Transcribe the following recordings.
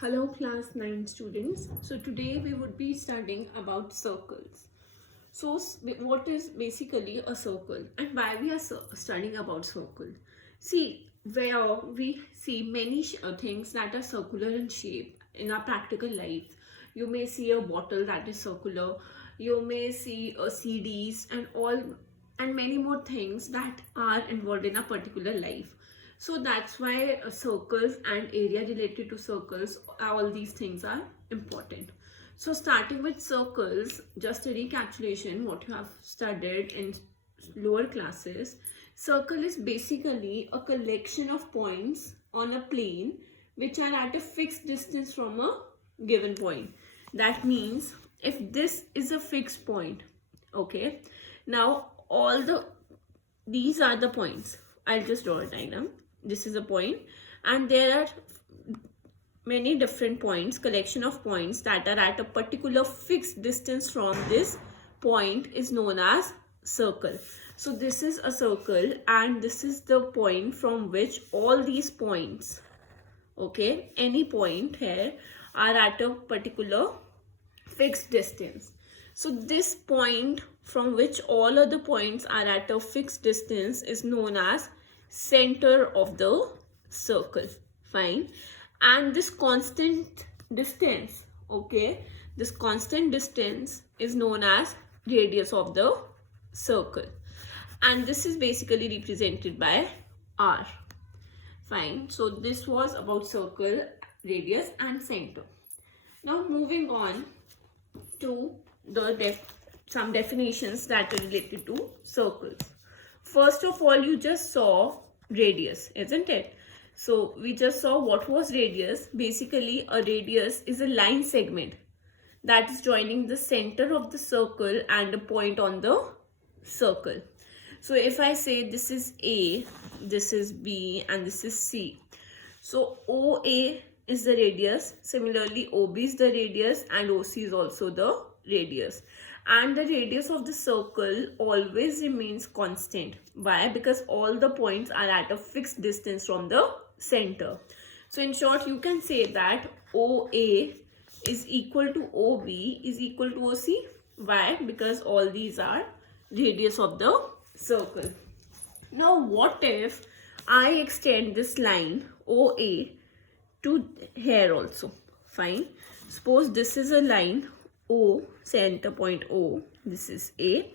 Hello class 9 students. So today we would be studying about circles. What is basically a circle and why we are studying about circle? See, where we see many things that are circular in shape in our practical life. You may see a bottle that is circular. You may see CDs and many more things that are involved in a particular life. So that's why circles and area related to circles, all these things are important. So starting with circles, just a recapitulation what you have studied in lower classes. Circle is basically a collection of points on a plane which are at a fixed distance from a given point. That means if this is a fixed point, okay, now these are the points. I'll just draw a diagram. This is a point and there are many different points, collection of points that are at a particular fixed distance from this point is known as circle. So this is a circle and this is the point from which all these points, okay, any point here are at a particular fixed distance. So this point from which all other points are at a fixed distance is known as center of the circle. Fine. And this constant distance, okay, this constant distance is known as radius of the circle, and this is basically represented by r. Fine. So this was about circle, radius and center. Now moving on to the some definitions that are related to circles. First of all, you just saw radius, isn't it? So we just saw what was radius. Basically, a radius is a line segment that is joining the center of the circle and a point on the circle. So if I say this is A, this is B and this is C. So OA is the radius. Similarly, OB is the radius and OC is also the radius. And the radius of the circle always remains constant. Why? Because all the points are at a fixed distance from the center. So in short, you can say that OA is equal to OB is equal to OC. Why? Because all these are radius of the circle. Now what if I extend this line OA to here also? Fine. Suppose this is a line O, center point O, this is A,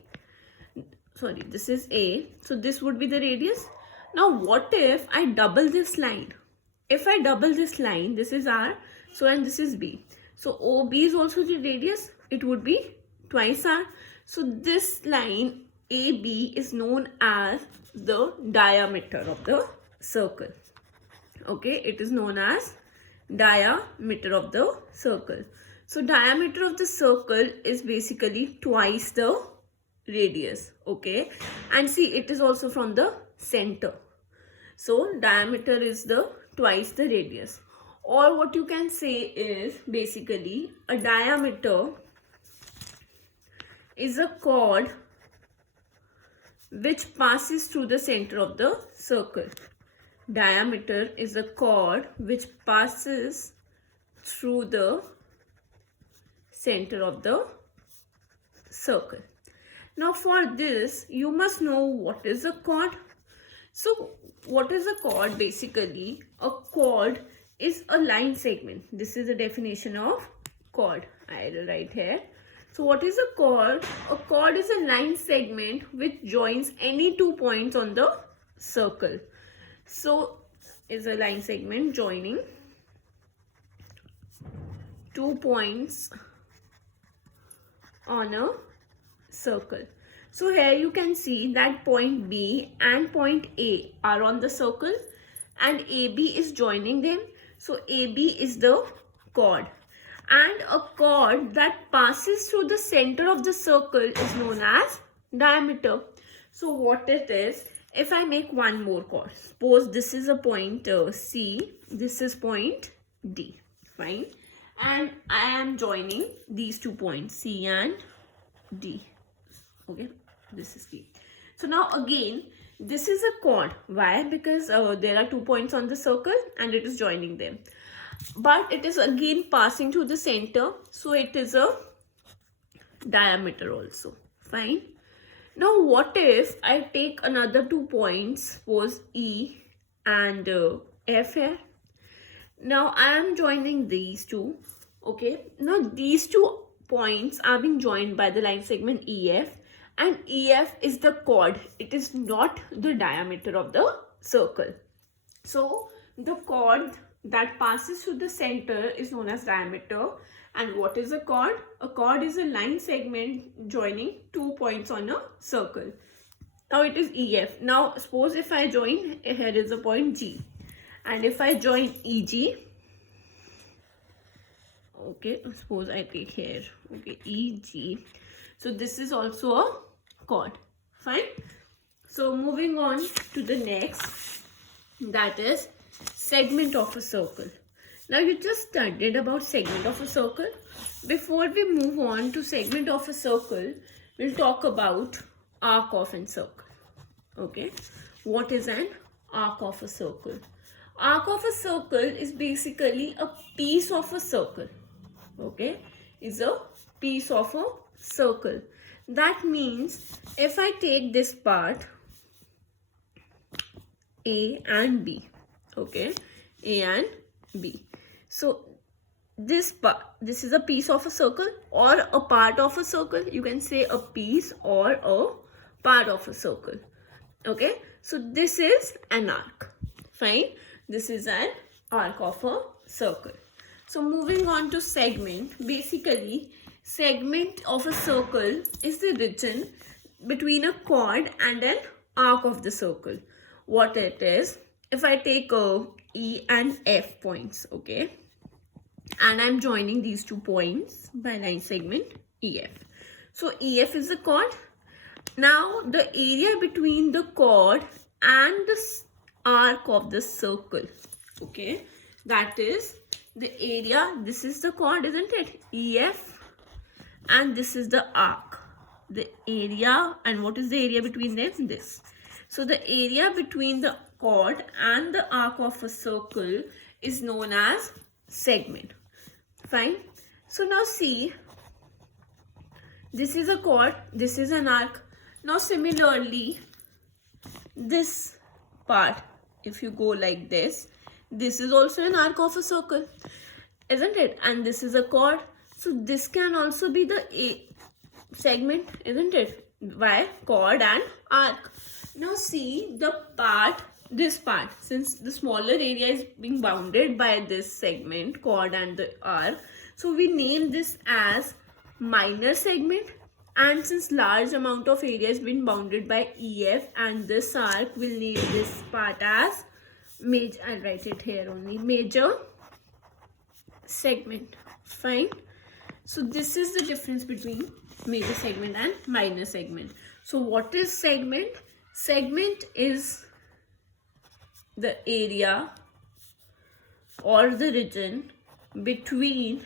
sorry, this is A, so this would be the radius. Now what if I double this line? If I double this line, this is R, so and this is B. So OB is also the radius, it would be twice R. So this line AB is known as the diameter of the circle. Okay, it is known as diameter of the circle. So diameter of the circle is basically twice the radius, okay, and see it is also from the center. So diameter is the twice the radius, or what you can say is basically a diameter is a chord which passes through the center of the circle. Diameter is a chord which passes through the center of the circle. Now for this, you must know what is a chord. So what is a chord? Basically, a chord is a line segment. This is the definition of chord. I will write here. So what is a chord? A chord is a line segment which joins any two points on the circle. So is a line segment joining two points on a circle. So here you can see that point B and point A are on the circle and AB is joining them. So AB is the chord, and a chord that passes through the center of the circle is known as diameter. So what it is, if I make one more chord, suppose this is a point C, this is point D, fine, and I am joining these 2 points C and D, okay, this is D. So now again this is a chord. Why? Because there are 2 points on the circle and it is joining them. but it is again passing through the center, so it is a diameter also. Fine. Now what if I take another 2 points, suppose E and F here. Now I am joining these two. Okay, now these 2 points are being joined by the line segment EF, and EF is the chord, it is not the diameter of the circle. So the chord that passes through the center is known as diameter. And what is a chord? A chord is a line segment joining 2 points on a circle. Now it is EF. Now suppose if I join, here is a point G, and if I join EG, okay, suppose I take here, okay, EG, so this is also a chord. Fine. So moving on to the next, that is segment of a circle. Now you just studied about segment of a circle. Before we move on to segment of a circle, we'll talk about arc of a circle. Okay, what is an arc of a circle? Arc of a circle is basically a piece of a circle. Okay, is a piece of a circle. That means if I take this part A and B, okay, A and B, so this part, this is a piece of a circle or a part of a circle. You can say a piece or a part of a circle. Okay, so this is an arc. Fine, this is an arc of a circle. So moving on to segment, basically segment of a circle is the region between a chord and an arc of the circle. What it is, if I take a E and F points, okay, and I'm joining these 2 points by line segment EF. So EF is a chord. Now the area between the chord and the arc of the circle, okay, that is the area. This is the chord, isn't it, EF, and this is the arc, the area. And what is the area between them? This. So the area between the chord and the arc of a circle is known as segment. Fine. So now see, this is a chord, this is an arc. Now similarly, this part, if you go like this is also an arc of a circle, isn't it? And this is a chord, so this can also be the segment, isn't it? Why? Chord and arc. Now see the part, this part, since the smaller area is being bounded by this segment, chord and the arc, so we name this as minor segment. And since large amount of area has been bounded by EF and this arc, we'll name this part as major. I'll write it here only, major segment. Fine. So this is the difference between major segment and minor segment. So what is segment? Segment is the area or the region between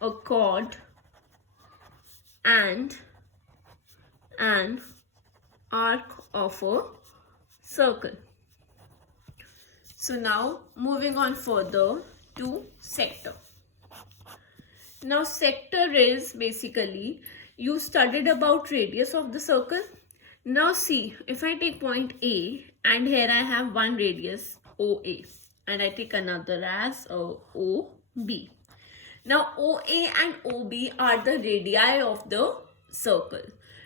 a chord and an arc of a circle. So now moving on further to sector. Now sector is basically, you studied about radius of the circle. Now see, if I take point A and here I have one radius OA and I take another as OB. Now OA and OB are the radii of the circle.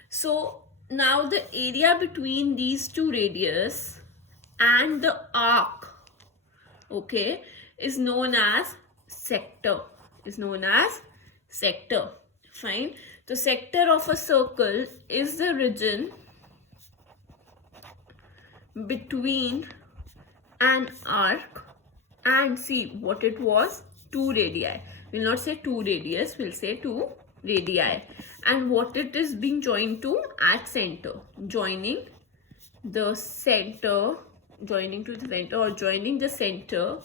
So now the area between these 2 radius and the arc, okay, is known as sector. Fine. The sector of a circle is the region between an arc and, see what it was, 2 radii. We'll not say 2 radius, we'll say 2 radii. And what it is being joined to at center, joining the center, joining to the center, or joining the center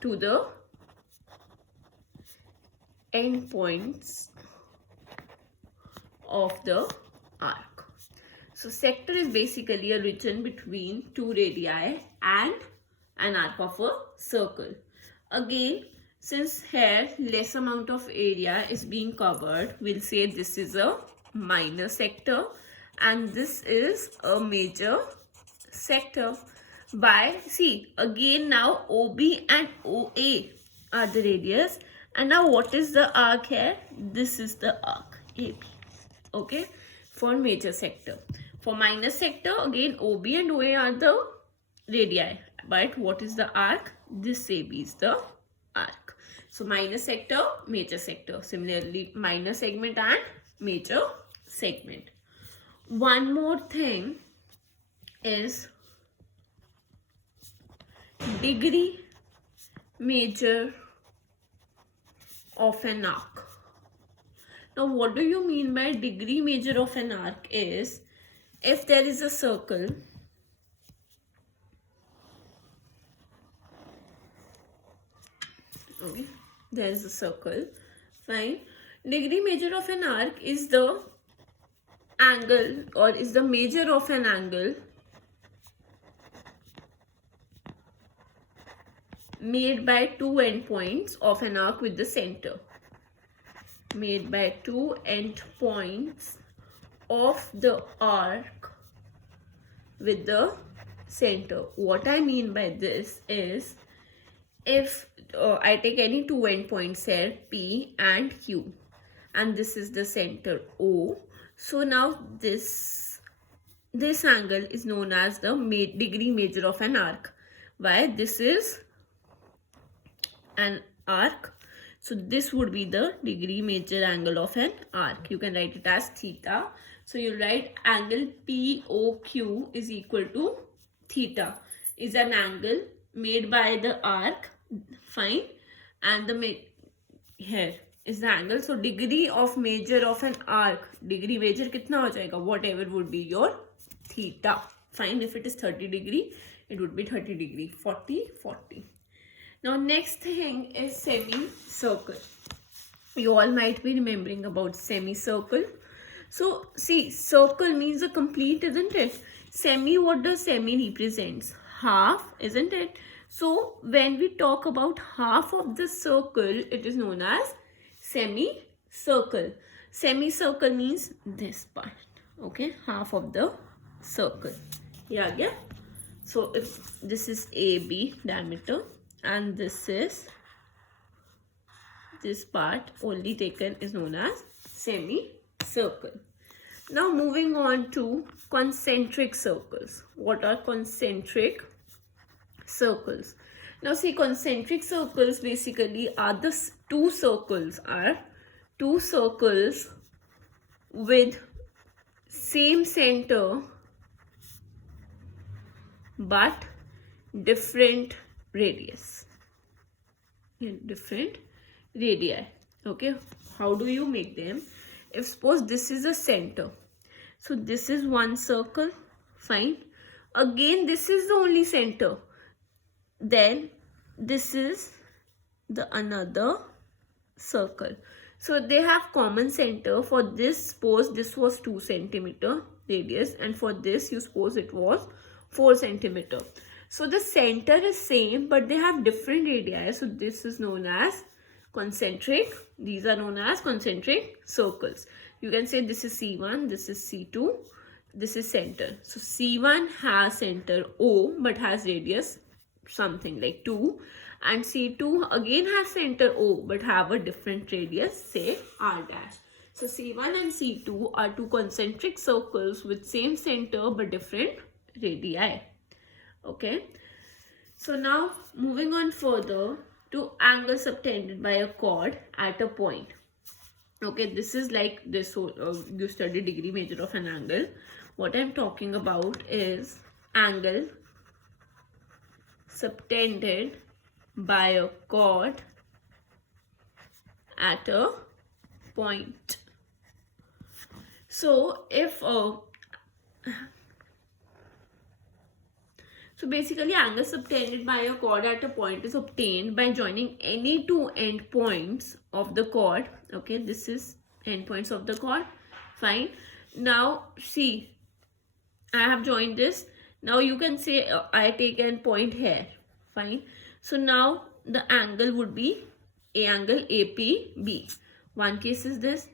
to the end points of the arc. So sector is basically a region between 2 radii and an arc of a circle. Again, Since here less amount of area is being covered, we'll say this is a minor sector and this is a major sector. By, see, again now OB and OA are the radius, and now what is the arc here? This is the arc AB. Okay, for major sector. For minor sector, again OB and OA are the radii, but what is the arc? This AB is the arc. So minor sector, major sector. Similarly, minor segment and major segment. One more thing is degree major of an arc. Now what do you mean by degree major of an arc? Is if there is a circle, okay, there is a circle, fine. Degree major of an arc is the angle, or is the major of an angle made by two endpoints of an arc with the center. Made by two endpoints of the arc with the center. What I mean by this is, if I take any two endpoints here, P and Q, and this is the center O. So now this angle is known as the degree major of an arc. Why? This is an arc, so this would be the degree major angle of an arc. You can write it as theta. So you write angle POQ is equal to theta, is an angle made by the arc, fine, and the here is the angle. So degree of major of an arc, degree major kitna ho jayega? Whatever would be your theta, fine. If it is 30 degree, it would be 30 degree, 40, 40. Now next thing is semicircle. You all might be remembering about semicircle. So see, circle means a complete, isn't it? Semi, what does semi represents? Half, isn't it? So when we talk about half of the circle, it is known as semicircle. Semicircle means this part, okay? Half of the circle. Yeah, yeah. So if this is AB diameter, and this is, this part only taken is known as semicircle. Now moving on to concentric circles. What are concentric circles? Now see, concentric circles basically are the two circles with same center but different radius, different radii. Okay, how do you make them? If suppose this is a center, so this is one circle, fine. Again this is the only center, then this is the another circle. So they have common center. For this, suppose this was 2 centimeter radius, and for this you suppose it was 4 centimeter. So the center is same, but they have different radii. So this is known as concentric. These are known as concentric circles. You can say this is C1, this is C2, this is center. So C1 has center O, but has radius something like 2. And C2 again has center O, but have a different radius, say R dash. So C1 and C2 are two concentric circles with same center, but different radii. Okay, so now moving on further to angle subtended by a chord at a point. Okay, this is like this. You study degree major of an angle. What I'm talking about is angle subtended by a chord at a point. So if so basically angle subtended by a chord at a point is obtained by joining any two endpoints of the chord. Okay, this is endpoints of the chord, fine. Now see, I have joined this. Now you can say I take an point here, fine. So now the angle would be angle APB. One case is this.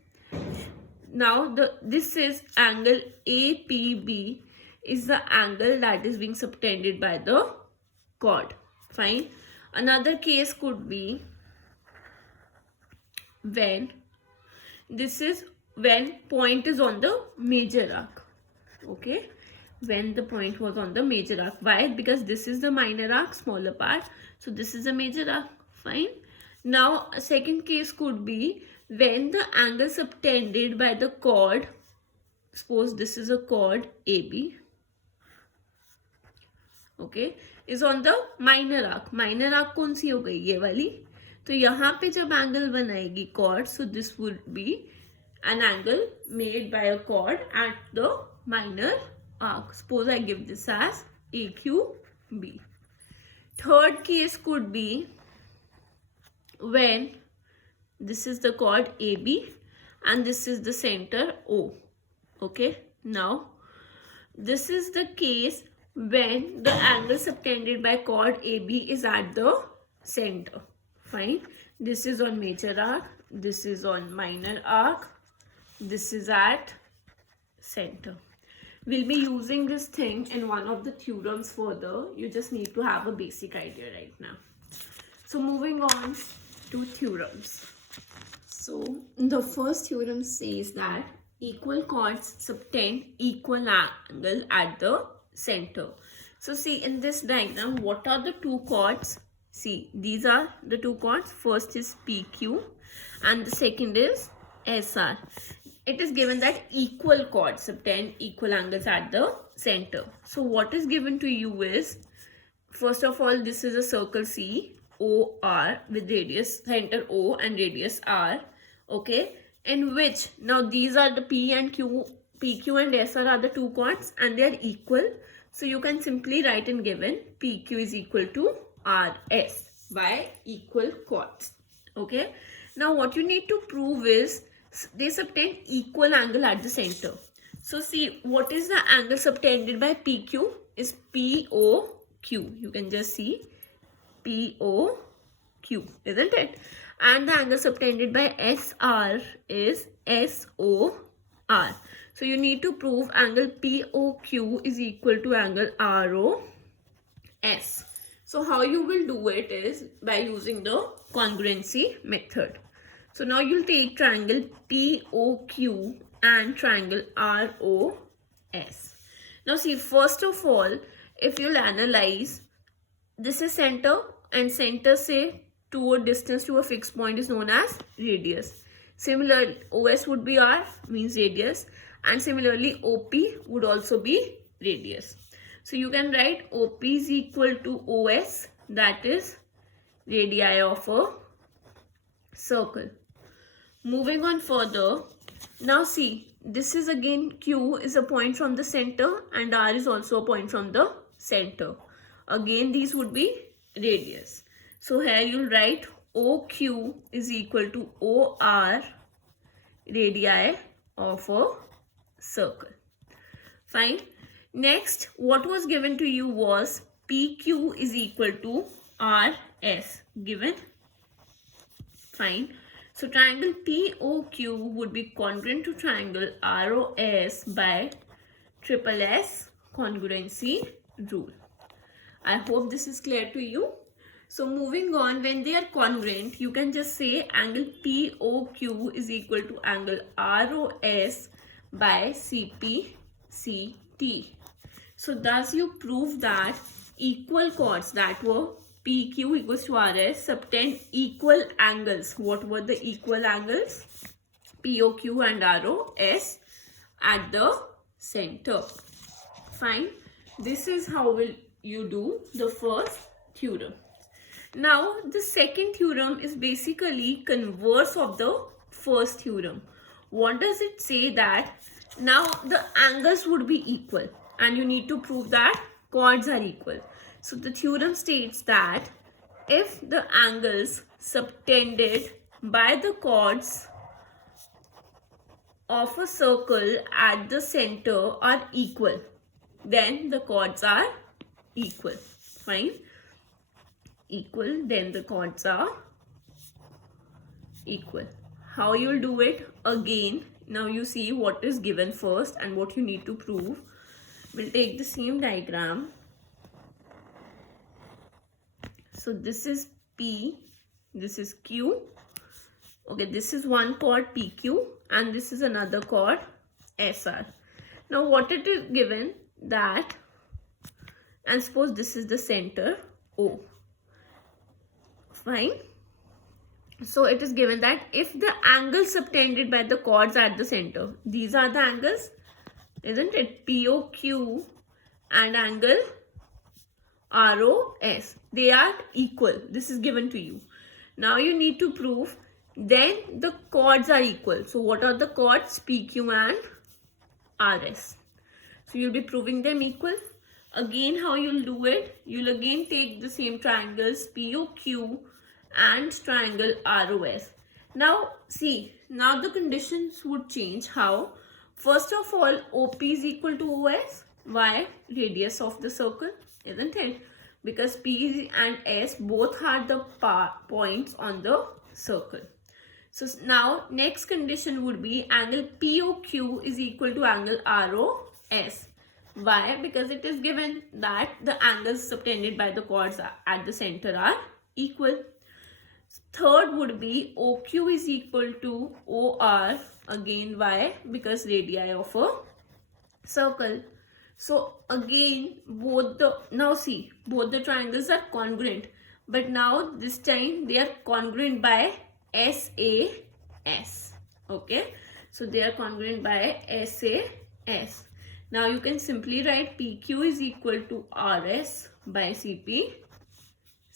Now this is angle APB is the angle that is being subtended by the chord. Fine. Another case could be when point is on the major arc. Okay, when the point was on the major arc. Why? Because this is the minor arc, smaller part, so this is the major arc. Fine. Now a second case could be when the angle subtended by the chord, suppose this is a chord AB, okay, is on the minor arc. Minor arc कौन सी हो गई? ये वाली. तो यहाँ पे जब angle बनाएगी chord, so this would be an angle made by a chord at the minor arc. Suppose I give this as AQB. Third case could be when this is the chord AB and this is the center O. Okay, now this is the case when the angle subtended by chord AB is at the center. Fine. This is on major arc, this is on minor arc, this is at center. We'll be using this thing in one of the theorems further. You just need to have a basic idea right now. So moving on to theorems. So the first theorem says that equal chords subtend equal angle at the center. So see in this diagram, what are the two chords? See, these are the two chords. First is PQ and the second is SR. It is given that equal chords subtend equal angles at the center. So what is given to you is, first of all, this is a circle C, OR with radius center O and radius R. Okay, in which now these are the P and Q, PQ and SR are the two chords and they are equal. So you can simply write in given PQ is equal to RS by equal chords. Okay, now what you need to prove is they subtend equal angle at the center. So see, what is the angle subtended by PQ is POQ. You can just see POQ, isn't it? And the angle subtended by SR is SOR. So you need to prove angle POQ is equal to angle ROS. So how you will do it is by using the congruency method. So now you'll take triangle POQ and triangle ROS. Now see, first of all, if you'll analyze, this is center and center say to a distance to a fixed point is known as radius. Similarly, OS would be R, means radius, and similarly OP would also be radius. So you can write OP is equal to OS, that is radii of a circle. Moving on further, now see, this is again Q is a point from the center and R is also a point from the center. Again these would be radius. So here you'll write OQ is equal to OR radii of a circle. Fine. Next, what was given to you was PQ is equal to RS given. Fine. So triangle POQ would be congruent to triangle ROS by triple S congruency rule. I hope this is clear to you. So moving on, when they are congruent, you can just say angle POQ is equal to angle ROS by CPCT. So thus you prove that equal chords that were PQ equals to RS subtend equal angles. What were the equal angles? POQ and ROS at the center. Fine. This is how will you do the first theorem. Now the second theorem is basically converse of the first theorem. What does it say? That now the angles would be equal and you need to prove that chords are equal. So the theorem states that if the angles subtended by the chords of a circle at the center are equal, then the chords are equal. Fine. Equal, then the chords are equal. How you'll do it? Again, now you see what is given first and what you need to prove. We'll take the same diagram. So this is P, this is Q. Okay, this is one chord PQ and this is another chord SR. Now what it is given that, and suppose this is the center O. Fine. So it is given that if the angles subtended by the chords at the center, these are the angles, isn't it? POQ and angle ROS, they are equal. This is given to you. Now you need to prove then the chords are equal. So what are the chords? PQ and RS. So you'll be proving them equal. Again, how you'll do it? You'll again take the same triangles POQ and triangle ROS. Now see, now the conditions would change. How? First of all, OP is equal to OS. Why? Radius of the circle, isn't it? Because P and S both had the points on the circle. So now next condition would be angle POQ is equal to angle ROS. Why? Because it is given that the angles subtended by the chords at the center are equal. Third would be OQ is equal to OR. Again, why? Because radii of a circle. So again, both the triangles are congruent, but now this time they are congruent by SAS. Okay, so they are congruent by SAS. Now you can simply write PQ is equal to RS by CP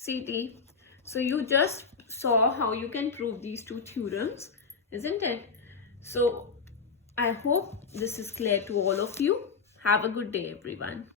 CT. So you just saw how you can prove these two theorems, isn't it? So I hope this is clear to all of you. Have a good day, everyone.